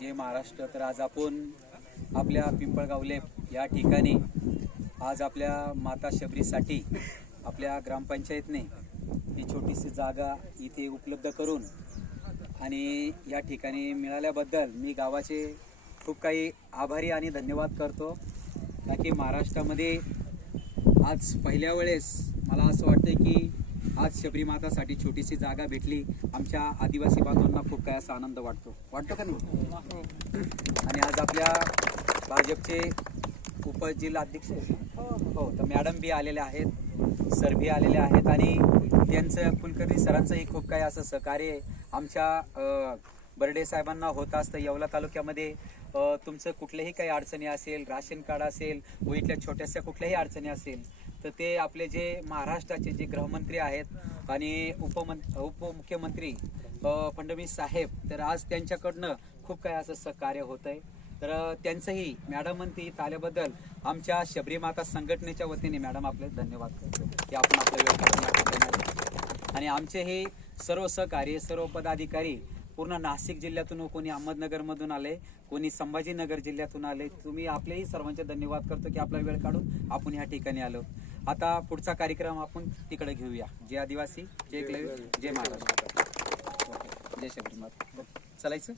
जय महाराष्ट्र. तर आज आपण आपल्या पिंपळगावले या ठिकाणी आज आपल्या माता शबरीसाठी आपल्या ग्रामपंचायतने ही छोटीशी जागा इथे उपलब्ध करून आणि या ठिकाणी मिळाल्याबद्दल मी गावाचे खूप काही आभारी आणि धन्यवाद करतो. कारण की महाराष्ट्रामध्ये आज पहिल्या वेळेस मला असं वाटतं की आज शबरी मातासाठी छोटीशी जागा भेटली. आमच्या आदिवासी बांधवांना खूप काय असा आनंद वाटतो. वाटतो का नाही? आणि आज आपल्या भाजपचे उपजिल्हाध्यक्ष हो तर मॅडम बी आलेले आहेत सर बी आलेले आहेत आणि त्यांचं कुलकर्णी सरांचंही खूप काही असं सहकार्य आमच्या बर्डे साहेबांना होत असतं येवला तालुक्यामध्ये. तुमचं कुठल्याही काही अडचणी असेल राशन कार्ड असेल व इथल्या छोट्याशा कुठल्याही अडचणी असेल तर ते आपले जे महाराष्ट्राचे जे गृहमंत्री आहेत आणि उपमं उपमुख्यमंत्री फडणवीस साहेब तर आज त्यांच्याकडनं खूप काही असं सहकार्य होत आहे तर त्यांचंही मॅडम आणि आल्याबद्दल आमच्या शबरीमाता संघटनेच्या वतीने मॅडम आपले धन्यवाद करतो. की आपण आपल्या आणि आमचे हे सर्व सहकारी सर्व पदाधिकारी पूर्ण नाशिक जिल्ह्यातून कोणी अहमदनगरमधून आले कोणी संभाजीनगर जिल्ह्यातून आले तुम्ही आपलेही सर्वांचे धन्यवाद करतो की आपला वेळ काढून आपण या ठिकाणी आलो. आता पुढचा कार्यक्रम आपण तिकडे घेऊया. जय आदिवासी जय एकलव्य जय महाराष्ट्र. जय शबरी चलायचं?